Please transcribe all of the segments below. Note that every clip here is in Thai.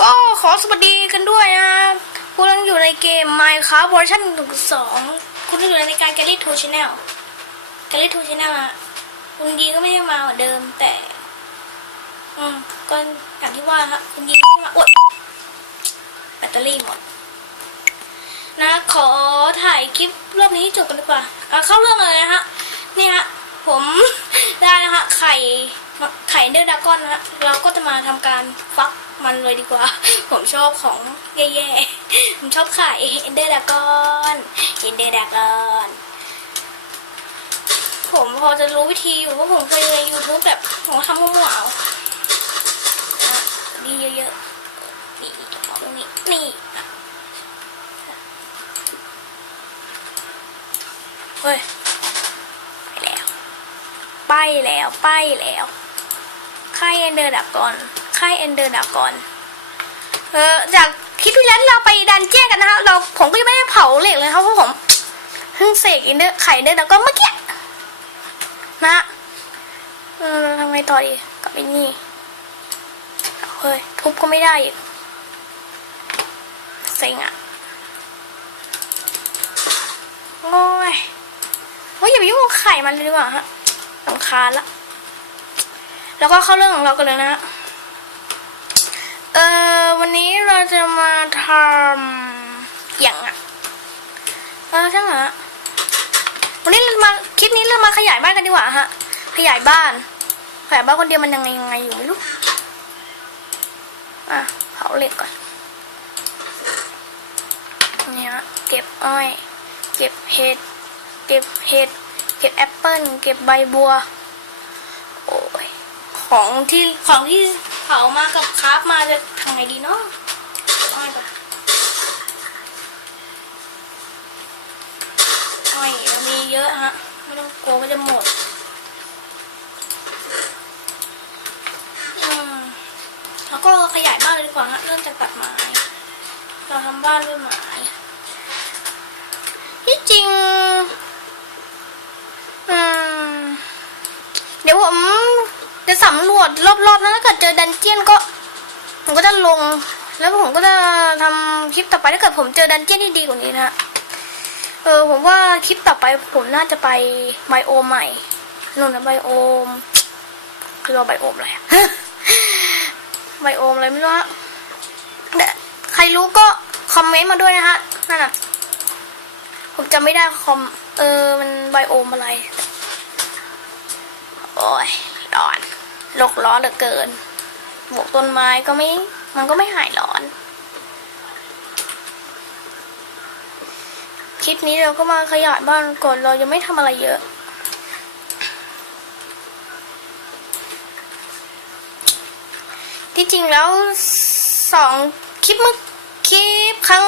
ก็ขอสวัสดีกันด้วยนะผู้กำลังอยู่ในเกม Minecraft เวอร์ชัน1.2 คุณอยู่ในรายการ Gary 2 Channel Gary 2 Channel อะคุณยีก็ไม่ได้มาเหมือนเดิมแต่ อืมก็อย่างที่ว่าครับคุณยีไม่มาอดแบตเตอรี่หมด นะขอถ่ายคลิปรอบนี้จบกันดีกว่าเอาเข้าเรื่องเลยนะฮะ นี่ฮะ ผม ได้นะฮะไข่ไข่เดอร์ดากอนนะฮะเราก็จะมาทำการฟักมันเลยดีกว่า ผมชอบของแย่ๆผมชอบไข่เอนเดอร์ดากอนเอนเดอร์ดากอนผมพอจะรู้วิธีอยู่เพราะผมเคยใน YouTube แบบผมทำมั่วๆเอานะดีเยอะๆนี่ตรงนี้นี่เฮ้ย แล้วไปแล้วค่ายเอนเดอร์ดักก่อนค่ายเอนเดอร์ดักก่อนเออจากคลิปที่แล้วเราไปดันเจี้ยกันนะคะเราผมก็ยังไม่ได้เผาเหล็กเลยครับเพราะผมเพิ่งเสกเอนเดอร์ไข่เอนเดอร์ดักก่อนเมื่อกี้นะเออทำไงต่อดีกับไอ้นี่เฮ้ยทุบก็ไม่ได้อีกเซ็งอะโอ้ยเฮ้ยอย่าไปยุ่งกับไข่มันเลยดีกว่าฮะ สำคาญละ แล้วก็เข้าเรื่องของเรากันเลยนะฮะเออวันนี้เราจะมาทำอย่างอะเออช่างเหรอวันนี้เรามาคลิปนี้เรามาขยายบ้านกันดีกว่าฮะ ขยายบ้าน ขยายบ้านคนเดียวมันยังไงยังไงอยู่ไม่รู้ อะเผาเหล็กก่อนเนี่ฮะเก็บอ้อย เก็บเห็ด เก็บเห็ด เก็บแอปเปิ้ลเก็บใบบัว โอ้ย ของที่ของที่เผามากับคราฟมาจะทำไงดีเนาะอ้อยก่อนอ้อยเรามีเยอะฮะ ไม่ต้องกลัวว่าจะหมดอืมแล้วก็ขยายบ้านเลยดีกว่าฮะเริ่มจากตัดไม้ เราทำบ้านด้วยไม้ที่จริง อืม เดี๋ยวผมจะสำรวจรอบๆนะถ้าเกิดเจอดันเจียนก็ ผมก็จะลง แล้วผมก็จะทำคลิปต่อไปถ้าเกิดผมเจอดันเจียนที่ดีกว่านี้นะเออผมว่าคลิปต่อไปผมน่าจะไปไบโอมใหม่นู่นนะไบโอมคือว่าไบโอมอะไรไบโอมอะไรไม่รู้ฮะแต่ใครรู้ก็คอมเมนต์มาด้วยนะฮะนั่นน่ะผมจำไม่ได้คอมเออมันไบโอมอะไร โอ้ยร้อนโลกร้อนเหลือเกิน บวกต้นไม้ก็ไม่ มันก็ไม่หายร้อน คลิปนี้เราก็มาขยายบ้านก่อนเรายังไม่ทำอะไรเยอะ ที่จริงแล้วสองคลิปเมื่อคลิปครั้ง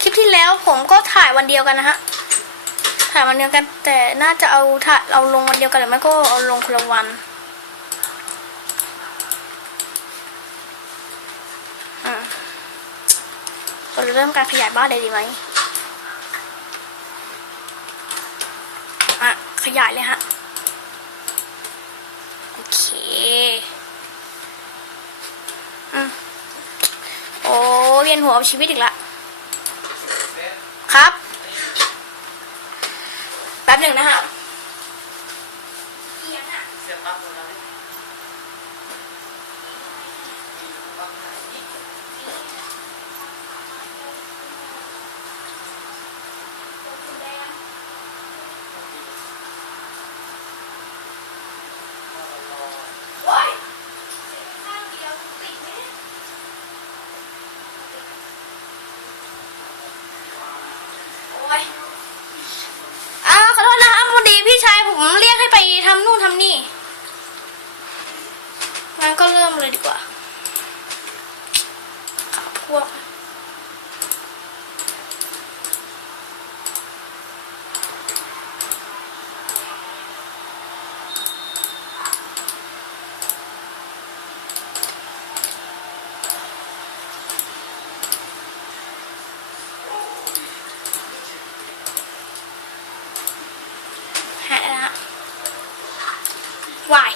คลิปที่แล้วผมก็ถ่ายวันเดียวกันนะฮะ ถ่ายวันเดียวกัน แต่น่าจะเอาถ่ายเอาลงวันเดียวกันหรือไม่ก็เอาลงคนละวันอืมเราจะเริ่มการขยายบ้านเลยดีไหมอะ ขยายเลยฮะ โอเค อืมโอ้เวียนหัวชีวิตอีกละ ครับ แป๊บหนึ่งนะฮะโอ๊ยข้างเดียวติดไหมเนี่ยโอ๊ยอ้าวขอโทษนะครับพอดีพี่ชายผมเรียกให้ ไปทำนู่นทำนี่ งั้นก็เริ่มเลยดีกว่าพวก หายแล้วนะวาย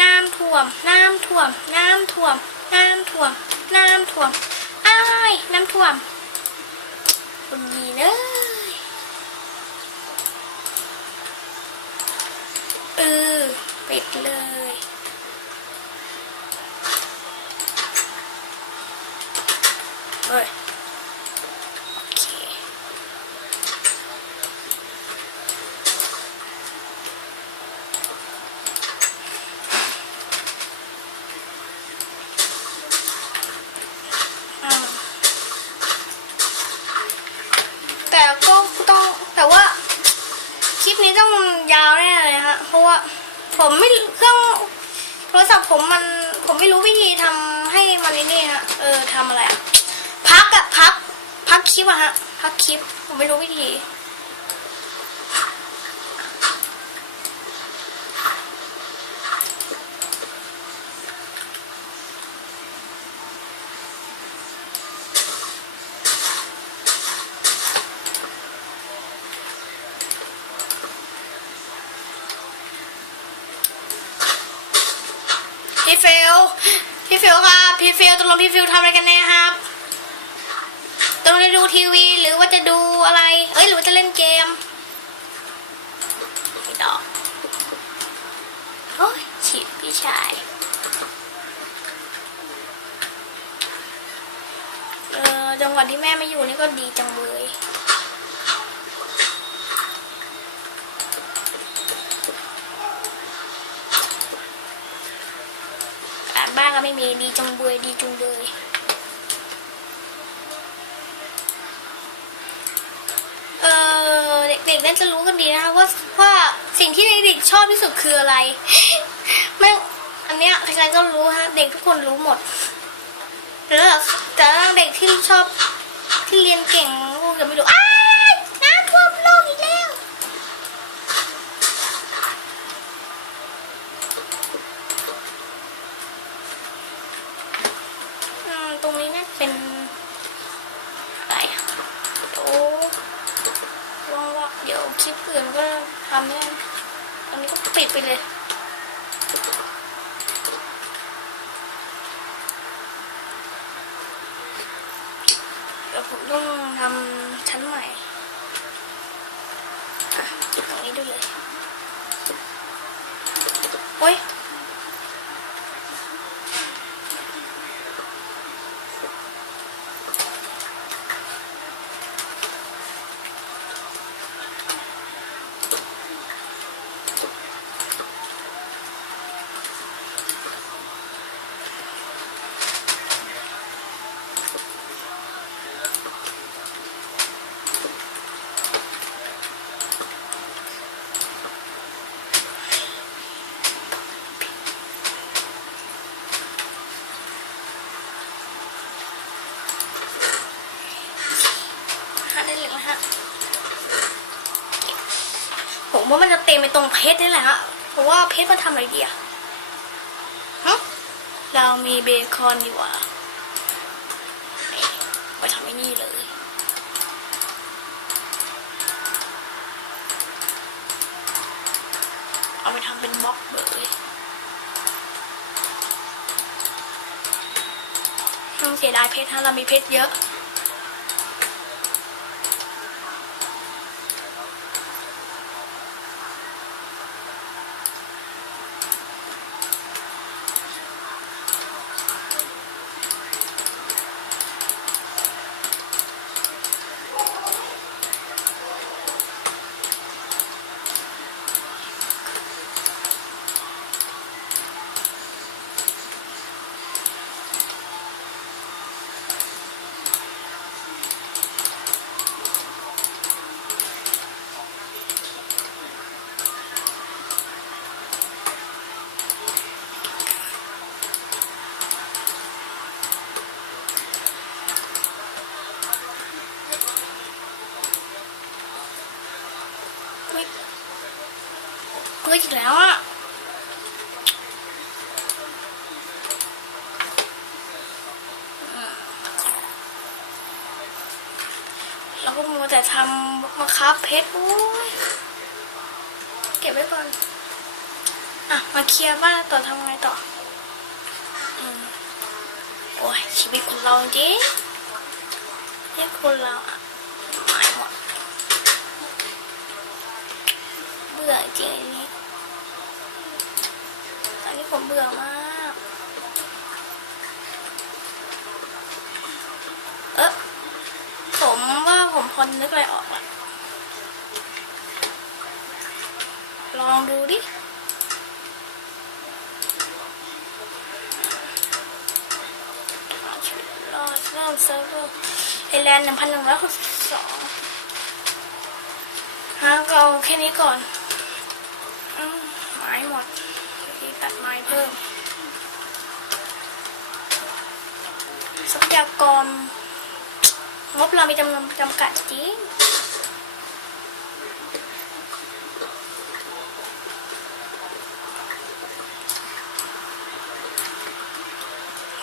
น้ำท่ วม น้ำท่วม น้ำท่วม น้ำท่วม น้ำท่วมท่วมอ้ายน้ำท่วมคนยีเนยเออปิดเลย เฮ้ย โอเค อ่าแต่ก็ต้องแต่ว่า คลิปนี้ต้องยาวแน่เลยฮะ เพราะว่า ผมไม่เครื่องโทรศัพท์ผมมันผมไม่รู้วิธีทำให้มันนี่ฮะเออทำอะไรอะพักอะพัก พักคลิปอะฮะพักคลิป ผมไม่รู้วิธี พี่ฟิลพี่ฟิลครับ พี่ฟิลตกลงพี่ฟิลทำอะไรกันแน่ครับตกลงจะดูทีวีหรือว่าจะดูอะไร เอ้ยหรือว่าจะเล่นเกมไม่ตอบโอ้ยฉีดพี่ชาย เออจังหวะที่แม่ไม่อยู่นี่ก็ดีจังเลย การบ้านก็ ไม่มีดีจังเบยดีจุงเบยเออเด็กๆน่าจะรู้กันดีนะคะว่าว่าสิ่งที่เด็กๆชอบที่สุดคืออะไรไม่อันเนี้ยใครๆก็รู้ฮะเด็กทุกคนรู้หมดแต่ถ้าแต่เด็กที่ชอบที่เรียนเก่งพวกจะไม่รู้อ้ายน้ำท่วมโลกอีกแล้ว อืมต รงนี้น่าเป็นอะไรโอ้ว่างว่าเดี๋ยวคลิปอื่นก็ทำเนี่ยตอนนี้ก็ปิดไปเลยเดี๋ยวผมต้องทำชั้นใหม่ตรงนี้ดูเลยโอ้ย หาได้เลยนะฮะ ผม ว่ามันจะเต็มไปตรงเพชรนี่แหละฮะเพราะว่าเพชรมันทำอะไรดีอะฮะเรามีเบคอนดีกว่าไปทำไอ้นี่เลยเอาไปทำเป็นบล็อกเลยต้องเสียดายเพชรฮะเรามีเพชรเยอะ อีกแล้วอะเราก็มัวแต่ทำมาคับเพชรโอ้ยเก็บไว้ก่อน อะ มาเคลียร์บ้านต่อทำไงต่ออโอ้ยชีวิตคนเราจริงชีวิตคนเราอะหายหมดเบื่อจริง ผมเบื่อมาก เออผมว่าผมพอนึกอะไรออกละลองดูดิรอดเริ่มเซิร์ฟเวอร์ไอแลนด์หนึ่งพันหนึ่งร้อยหกสิบสองฮะก็เอาแค่นี้ก่อนอืมไม้หมด ตัดไม้เพิ่มทรัพยากรงบเรามีจำนวนจำกัดจริง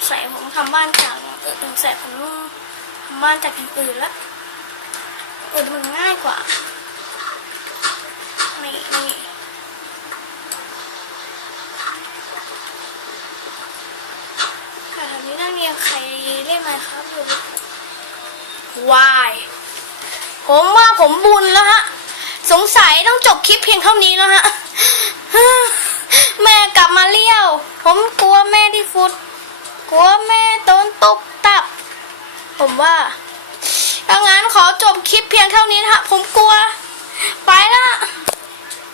ใส่ผมทำบ้านจากอย่างอื่นใส่ผมทำบ้านจากอย่างอื่นละอื่นมันง่ายกว่านี่นี่แต่แถวนี้น่ามี ใครเล่นไหมครับดูดิวายผมว่าผมบุญแล้วฮะ สงสัยต้องจบคลิปเพียงเท่านี้แล้วฮะ แม่กลับมาเลี้ยว ผมกลัวแม่ที่ฟุตกลัวแม่โดนตบตับ ผมว่าถ้างั้นขอจบคลิปเพียงเท่านี้นะฮะ ผมกลัว ไปละ